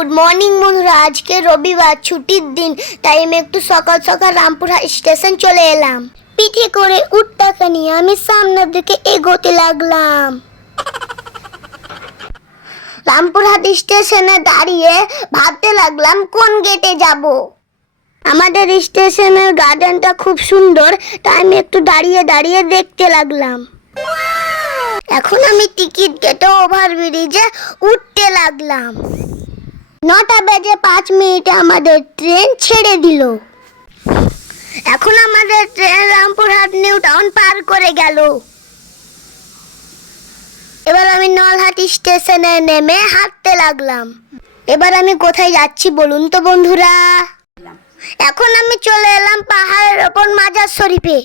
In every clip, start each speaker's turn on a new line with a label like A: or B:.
A: Good morning বন্ধুরা। আজকে রবিবার, ছুটির দিন, তাই আমি একটু সকাল সকাল রামপুরহাট স্টেশন চলে এলাম। পিঠে করে উঠটাকা নিয়ে আমি সামনের দিকে এগোতে লাগলাম। রামপুরহাট স্টেশনে দাঁড়িয়ে ভাবতে লাগলাম, কোন গেটে যাব? আমাদের স্টেশনের গার্ডেনটা খুব সুন্দর, তাই আমি একটু দাঁড়িয়ে দাঁড়িয়ে দেখতে লাগলাম। এখন আমি টিকিট কেটে ওভার ব্রিজে উঠতে লাগলাম। নটা বেজে পাঁচ মিনিটে আমাদের ট্রেন ছেড়ে দিল। এখন আমাদের ট্রেন রামপুরহাট নিউ টাউন পার করে গেল। এবার আমি নলহাটি স্টেশনে নেমে হাঁটতে লাগলাম। এবার আমি কোথায় যাচ্ছি বলুন তো বন্ধুরা। এখন আমি চলে এলাম পাহাড়ের ওপর মাজার শরীফে।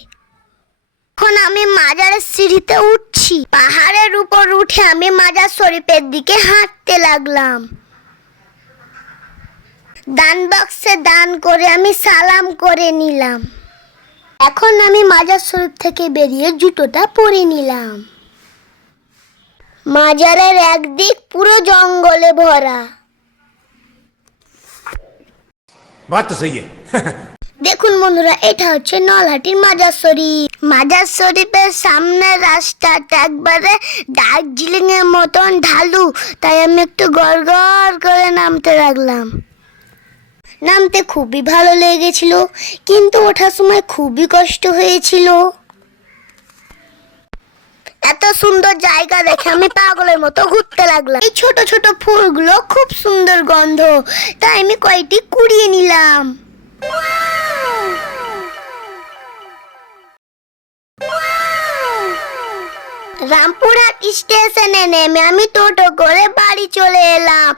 A: এখন আমি মাজারের সিঁড়িতে উঠছি। পাহাড়ের উপর উঠে আমি মাজার শরীফের দিকে হাঁটতে লাগলাম। দান বক্সে দান করে আমি সালাম করে নিলাম। এখন আমি মাজার শরীফ থেকে বেরিয়ে জুতোটা পরে নিলাম। মাজারের একদিক পুরো জঙ্গলে ভরা। দেখুন বন্ধুরা এটা হচ্ছে নলহাটির মাজার শরীফ। মাজার শরীফের সামনে রাস্তাটা একবারে দার্জিলিং এর মতন ঢালু। তাই আমি একটু গড় গড় করে নামতে লাগলাম। নামতে খুবই ভালো লেগেছিল, কিন্তু ওঠার সময় খুবই কষ্ট হয়েছিল। এত সুন্দর জায়গা দেখে আমি পাগলের মতো ঘুরতে লাগলাম। এই ছোট ছোট ফুলগুলো খুব সুন্দর গন্ধ, তাই আমি কয়টি কুড়িয়ে নিলাম। রামপুরহাট স্টেশনে নেমে আমি টোটো করে বাড়ি চলে এলাম।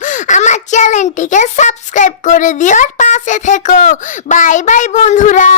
A: চ্যানেলটিকে সাবস্ক্রাইব করে দিও আর পাশে থেকো। বাই বাই বন্ধুরা।